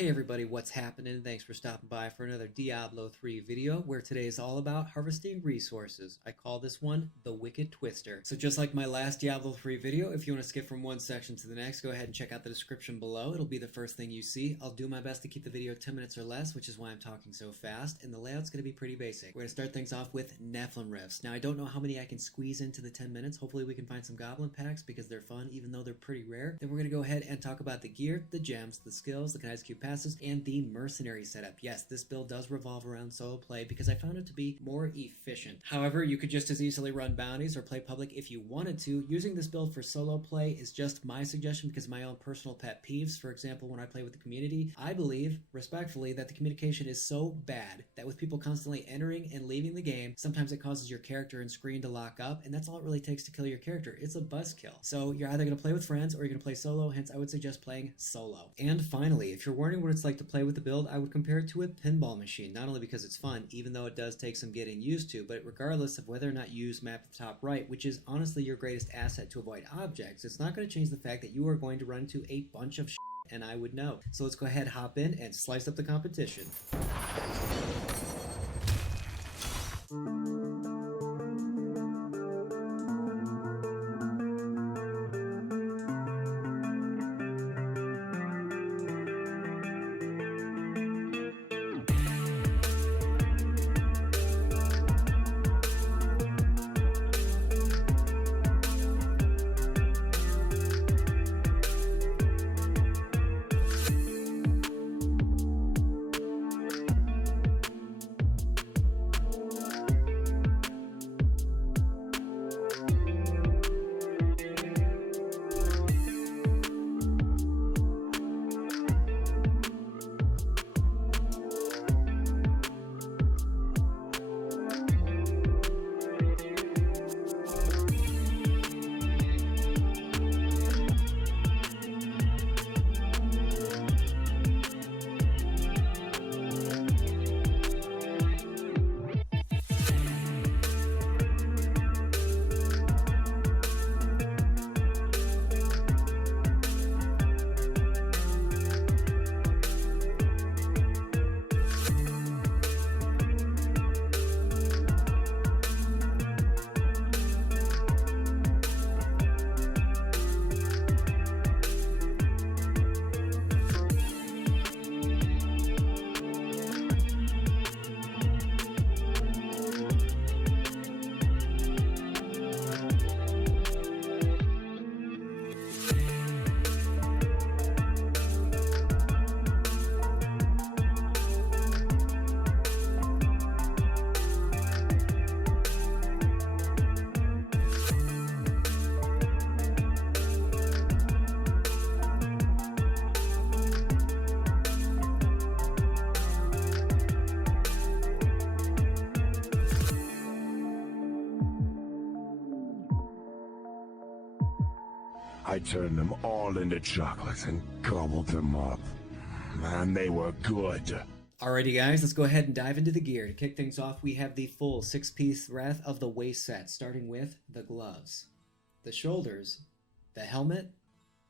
Hey everybody, what's happening? Thanks for stopping by for another Diablo 3 video, where today is all about harvesting resources. I call this one the Wicked Twister. So just like my last Diablo 3 video, if you want to skip from one section to the next, go ahead and check out the description below. It'll be the first thing you see. I'll do my best to keep the video 10 minutes or less, which is why I'm talking so fast, and the layout's going to be pretty basic. We're going to start things off with Nephilim Rifts. Now I don't know how many I can squeeze into the 10 minutes. Hopefully we can find some goblin packs because they're fun, even though they're pretty rare. Then we're going to go ahead and talk about the gear, the gems, the skills, the Kanai's Q passes, and the mercenary setup. Yes, this build does revolve around solo play because I found it to be more efficient. However, you could just as easily run bounties or play public if you wanted to. Using this build for solo play is just my suggestion because of my own personal pet peeves. For example, when I play with the community, I believe, respectfully, that the communication is so bad that with people constantly entering and leaving the game, sometimes it causes your character and screen to lock up, and that's all it really takes to kill your character. It's a buzzkill. So you're either going to play with friends or you're going to play solo, hence I would suggest playing solo. And finally, if you're wondering what it's like to play with the build, I would compare it to a pinball machine, not only because it's fun, even though it does take some getting used to, but regardless of whether or not you use map at the top right, which is honestly your greatest asset to avoid objects, it's not going to change the fact that you are going to run into a bunch of shit, and I would know. So let's go ahead, hop in, and slice up the competition. I turned them all into chocolate and gobbled them up. Man, they were good. Alrighty guys, let's go ahead and dive into the gear. To kick things off, we have the full 6-piece Wreath of the Waste set, starting with the gloves, the shoulders, the helmet,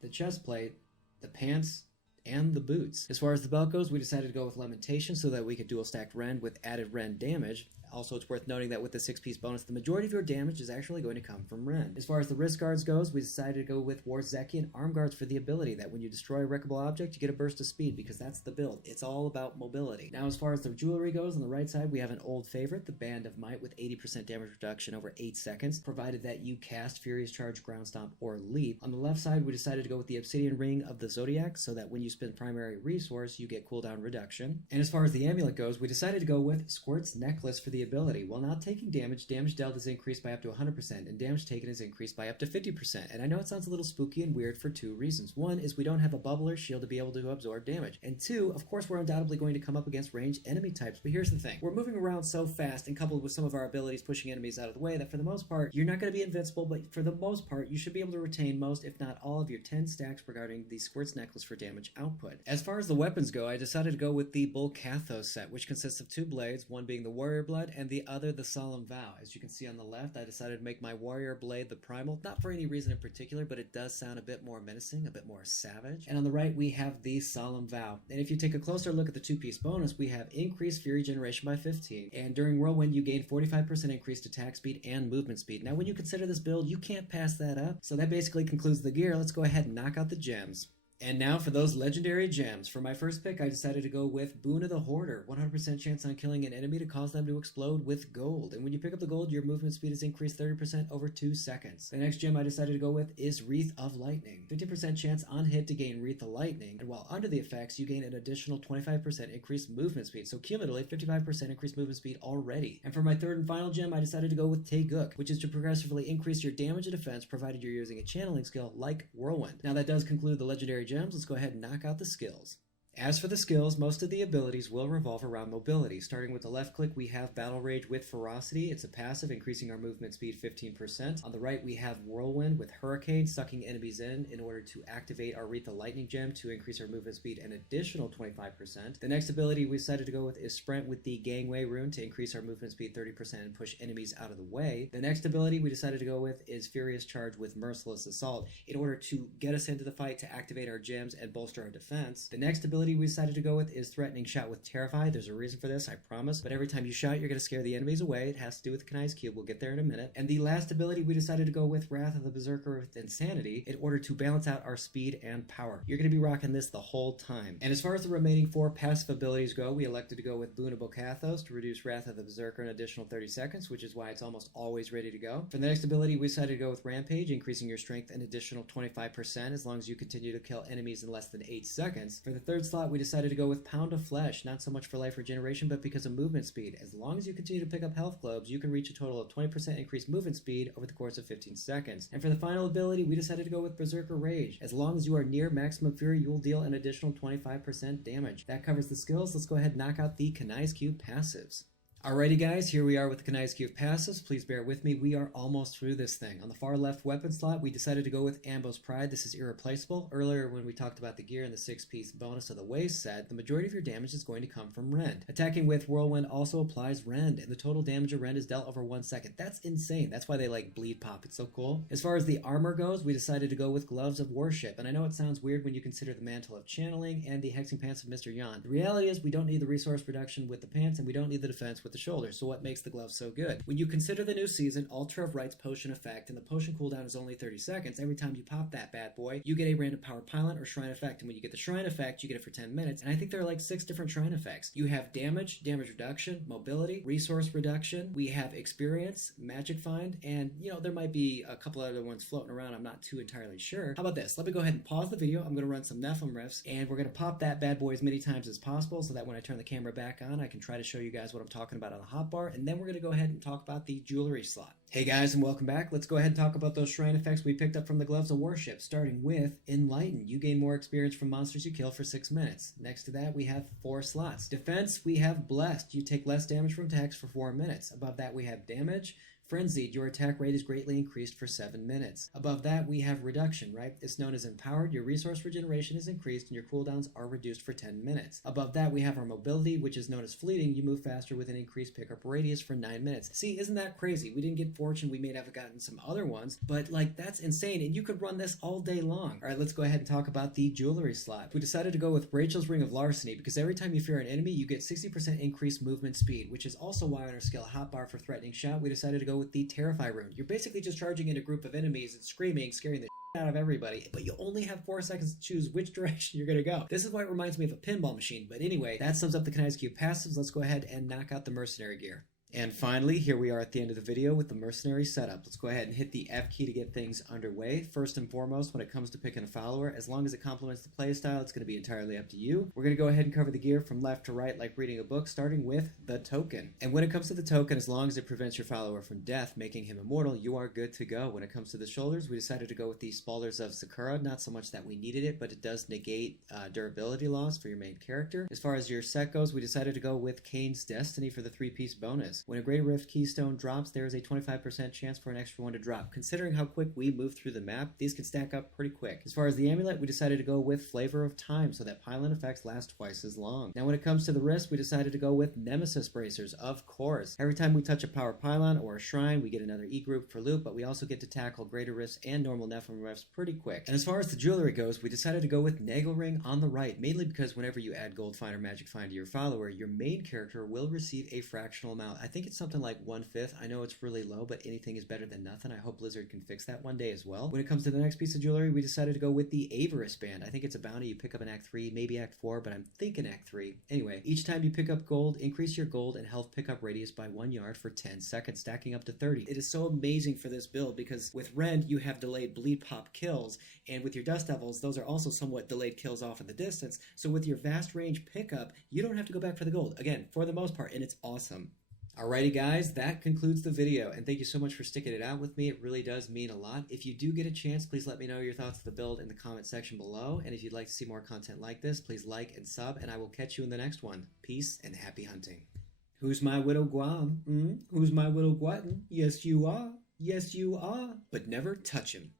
the chest plate, the pants, and the boots. As far as the belt goes, we decided to go with Lamentation so that we could dual stack Rend with added Rend damage. Also, it's worth noting that with the 6-piece bonus, the majority of your damage is actually going to come from Rend. As far as the wrist guards goes, we decided to go with Warzechian Armguards for the ability that when you destroy a wreckable object, you get a burst of speed, because that's the build. It's all about mobility. Now, as far as the jewelry goes, on the right side, we have an old favorite, the Band of Might with 80% damage reduction over 8 seconds, provided that you cast Furious Charge, Ground Stomp, or Leap. On the left side, we decided to go with the Obsidian Ring of the Zodiac, so that when you spend primary resource, you get cooldown reduction. And as far as the amulet goes, we decided to go with Squirts Necklace for the ability. While not taking damage, damage dealt is increased by up to 100%, and damage taken is increased by up to 50%. And I know it sounds a little spooky and weird for two reasons. One is we don't have a bubble or shield to be able to absorb damage. And two, of course, we're undoubtedly going to come up against ranged enemy types. But here's the thing. We're moving around so fast and coupled with some of our abilities pushing enemies out of the way that for the most part, you're not going to be invincible, but for the most part, you should be able to retain most, if not all, of your 10 stacks regarding the Squirts Necklace for damage output. As far as the weapons go, I decided to go with the Bul-Katho set, which consists of 2 blades, one being the Warrior Blood Amulet, and the other the Solemn Vow. As you can see on the left, I decided to make my warrior blade the primal, not for any reason in particular, but it does sound a bit more menacing, a bit more savage. And on the right, we have the Solemn Vow. And if you take a closer look at the two-piece bonus, we have increased fury generation by 15, and during Whirlwind, you gain 45% increased attack speed and movement speed. Now, when you consider this build, you can't pass that up. So that basically concludes the gear. Let's go ahead and knock out the gems. And now for those legendary gems. For my first pick, I decided to go with Boon of the Hoarder. 100% chance on killing an enemy to cause them to explode with gold. And when you pick up the gold, your movement speed is increased 30% over 2 seconds. The next gem I decided to go with is Wreath of Lightning. 15% chance on hit to gain Wreath of Lightning. And while under the effects, you gain an additional 25% increased movement speed. So cumulatively, 55% increased movement speed already. And for my third and final gem, I decided to go with Taeguk, which is to progressively increase your damage and defense provided you're using a channeling skill like Whirlwind. Now that does conclude the legendary gems. Let's go ahead and knock out the skills. As for the skills, most of the abilities will revolve around mobility. Starting with the left click, we have Battle Rage with Ferocity. It's a passive, increasing our movement speed 15%. On the right, we have Whirlwind with Hurricane, sucking enemies in order to activate our Wreath of Lightning gem to increase our movement speed an additional 25%. The next ability we decided to go with is Sprint with the Gangway rune to increase our movement speed 30% and push enemies out of the way. The next ability we decided to go with is Furious Charge with Merciless Assault in order to get us into the fight to activate our gems and bolster our defense. The next ability we decided to go with is Threatening Shot with Terrify. There's a reason for this, I promise, but every time you shot, you're going to scare the enemies away. It has to do with Kanai's cube. We'll get there in a minute. And the last ability we decided to go with Wrath of the Berserker with Insanity in order to balance out our speed and power. You're going to be rocking this the whole time. And as far as the remaining 4 passive abilities go, we elected to go with Boon of Bul-Katho to reduce Wrath of the Berserker an additional 30 seconds, which is why it's almost always ready to go. For the next ability, we decided to go with Rampage, increasing your strength an additional 25% as long as you continue to kill enemies in less than 8 seconds. For the third slot, we decided to go with Pound of Flesh, not so much for life regeneration, but because of movement speed. As long as you continue to pick up health globes, you can reach a total of 20% increased movement speed over the course of 15 seconds. And for the final ability, we decided to go with Berserker Rage. As long as you are near maximum fury, you will deal an additional 25% damage. That covers the skills. Let's go ahead and knock out the Kanai's Cube passives. Alrighty guys, here we are with the Kanai's Cube passives. Please bear with me, we are almost through this thing. On the far left weapon slot, we decided to go with Ambo's Pride. This is irreplaceable. Earlier when we talked about the gear and the 6-piece bonus of the Waste set, the majority of your damage is going to come from Rend. Attacking with Whirlwind also applies Rend, and the total damage of Rend is dealt over 1 second. That's insane. That's why they like bleed pop. It's so cool. As far as the armor goes, we decided to go with Gloves of Worship, and I know it sounds weird when you consider the Mantle of Channeling and the Hexing Pants of Mr. Yan. The reality is we don't need the resource reduction with the pants, and we don't need the defense with the shoulders, so what makes the gloves so good? When you consider the new season, Altar of Rites potion effect, and the potion cooldown is only 30 seconds, every time you pop that bad boy, you get a random power pylon or shrine effect, and when you get the shrine effect, you get it for 10 minutes, and I think there are like 6 different shrine effects. You have damage, damage reduction, mobility, resource reduction, we have experience, magic find, and you know, there might be a couple other ones floating around, I'm not too entirely sure. How about this? Let me go ahead and pause the video, I'm going to run some Nephilim Rifts, and we're going to pop that bad boy as many times as possible, so that when I turn the camera back on, I can try to show you guys what I'm talking about on the hotbar, and then we're going to go ahead and talk about the jewelry slot. Hey guys, and welcome back. Let's go ahead and talk about those shrine effects we picked up from the Gloves of Worship, starting with Enlighten. You gain more experience from monsters you kill for 6 minutes. Next to that, we have 4 slots. Defense, we have Blessed. You take less damage from attacks for 4 minutes. Above that, we have Damage. Frenzied, your attack rate is greatly increased for 7 minutes. Above that, we have Reduction, right? It's known as Empowered. Your resource regeneration is increased and your cooldowns are reduced for 10 minutes. Above that, we have our Mobility, which is known as Fleeting. You move faster with an increased pickup radius for 9 minutes. See, isn't that crazy? We didn't get Fortune. We may have gotten some other ones, but like that's insane, and you could run this all day long. All right, let's go ahead and talk about the jewelry slot. We decided to go with Rachel's Ring of Larceny because every time you fear an enemy, you get 60% increased movement speed, which is also why on our skill hotbar for Threatening Shot, we decided to go with the Terrify rune. You're basically just charging in a group of enemies and screaming, scaring the out of everybody, but you only have 4 seconds to choose which direction you're going to go. This is why it reminds me of a pinball machine, but anyway, that sums up the Kanai's Cube passives. Let's go ahead and knock out the mercenary gear. And finally, here we are at the end of the video with the mercenary setup. Let's go ahead and hit the F key to get things underway. First and foremost, when it comes to picking a follower, as long as it complements the playstyle, it's going to be entirely up to you. We're going to go ahead and cover the gear from left to right like reading a book, starting with the token. And when it comes to the token, as long as it prevents your follower from death, making him immortal, you are good to go. When it comes to the shoulders, we decided to go with the Spalders of Sakura. Not so much that we needed it, but it does negate durability loss for your main character. As far as your set goes, we decided to go with Kane's Destiny for the 3-piece bonus. lives. When a Great Rift keystone drops, there is a 25% chance for an extra one to drop. Considering how quick we move through the map, these can stack up pretty quick. As far as the amulet, we decided to go with Flavor of Time so that pylon effects last twice as long. Now when it comes to the wrist, we decided to go with Nemesis Bracers, of course. Every time we touch a power pylon or a shrine, we get another E group for loot, but we also get to tackle greater rifts and normal Nephilim Rifts pretty quick. And as far as the jewelry goes, we decided to go with Nagel Ring on the right, mainly because whenever you add Gold Find or Magic Find to your follower, your main character will receive a fractional amount. I think it's something like 1/5. I know it's really low, but anything is better than nothing. I hope Blizzard can fix that one day as well. When it comes to the next piece of jewelry, we decided to go with the Avarice Band. I think it's a bounty you pick up in Act 3, maybe Act 4, but I'm thinking Act 3. Anyway, each time you pick up gold, increase your gold and health pickup radius by 1 yard for 10 seconds, stacking up to 30. It is so amazing for this build because with Rend, you have delayed bleed pop kills, and with your Dust Devils, those are also somewhat delayed kills off in the distance. So with your vast range pickup, you don't have to go back for the gold, again, for the most part, and it's awesome. Alrighty guys, that concludes the video, and thank you so much for sticking it out with me. It really does mean a lot. If you do get a chance, please let me know your thoughts of the build in the comment section below, and if you'd like to see more content like this, please like and sub, and I will catch you in the next one. Peace and happy hunting. Who's my widow Guam? Who's my widow Guatin? Yes you are. Yes you are. But never touch him.